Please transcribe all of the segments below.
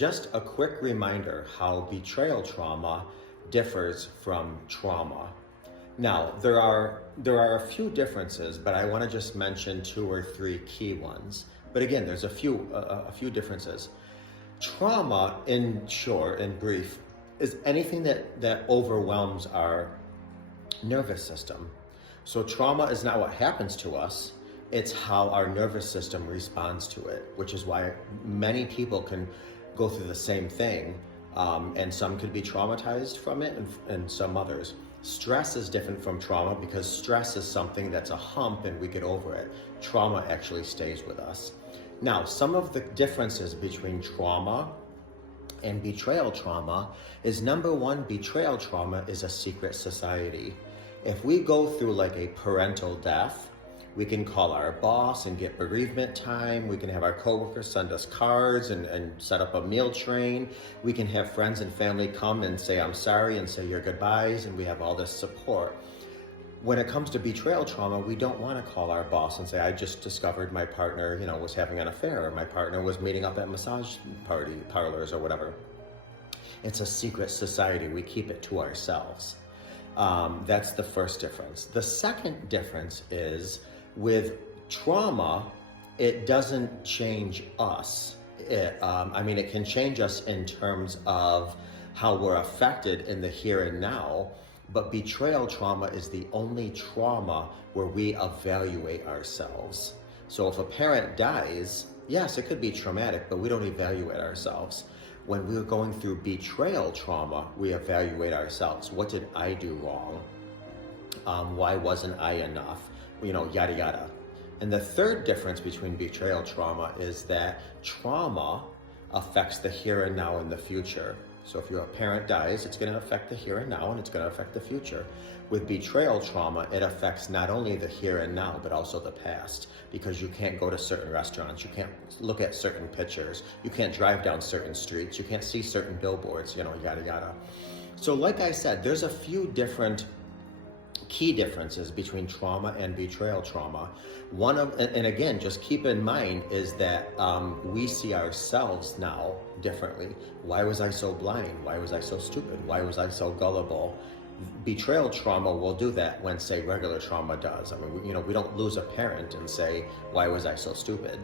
just a quick reminder how betrayal trauma differs from trauma. Now, there are a few differences, but I want to just mention 2 or 3 key ones. But again, there's a few differences. Trauma, in short, in brief, is anything that overwhelms our nervous system. So trauma is not what happens to us, it's how our nervous system responds to it, which is why many people can go through the same thing, and some could be traumatized from it and some others. Stress is different from trauma because stress is something that's a hump and we get over it. Trauma actually stays with us. Now, some of the differences between trauma and betrayal trauma is, number one, betrayal trauma is a secret society. If we go through like a parental death, we can call our boss and get bereavement time. We can have our coworkers send us cards and set up a meal train. We can have friends and family come and say, I'm sorry, and say your goodbyes, and we have all this support. When it comes to betrayal trauma, we don't want to call our boss and say, I just discovered my partner, was having an affair, or my partner was meeting up at massage parlors or whatever. It's a secret society. We keep it to ourselves. That's the first difference. The second difference is, with trauma, it doesn't change us. It can change us in terms of how we're affected in the here and now, but betrayal trauma is the only trauma where we evaluate ourselves. So if a parent dies, yes, it could be traumatic, but we don't evaluate ourselves. When we're going through betrayal trauma, we evaluate ourselves. What did I do wrong? Why wasn't I enough? Yada, yada. And the third difference between betrayal trauma is that trauma affects the here and now and the future. So if your parent dies, it's going to affect the here and now, and it's going to affect the future. With betrayal trauma, it affects not only the here and now, but also the past, because you can't go to certain restaurants, you can't look at certain pictures, you can't drive down certain streets, you can't see certain billboards, yada, yada. So like I said, there's a few different key differences between trauma and betrayal trauma. And again, just keep in mind is that we see ourselves now differently. Why was I so blind? Why was I so stupid? Why was I so gullible? Betrayal trauma will do that when, say, regular trauma does. We don't lose a parent and say, why was I so stupid?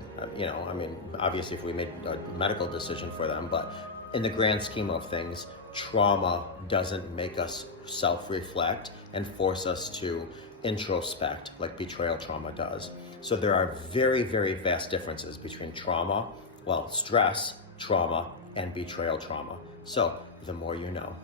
Obviously if we made a medical decision for them, but in the grand scheme of things, trauma doesn't make us self-reflect and force us to introspect like betrayal trauma does. So there are very, very vast differences between stress, trauma, and betrayal trauma. So the more you know.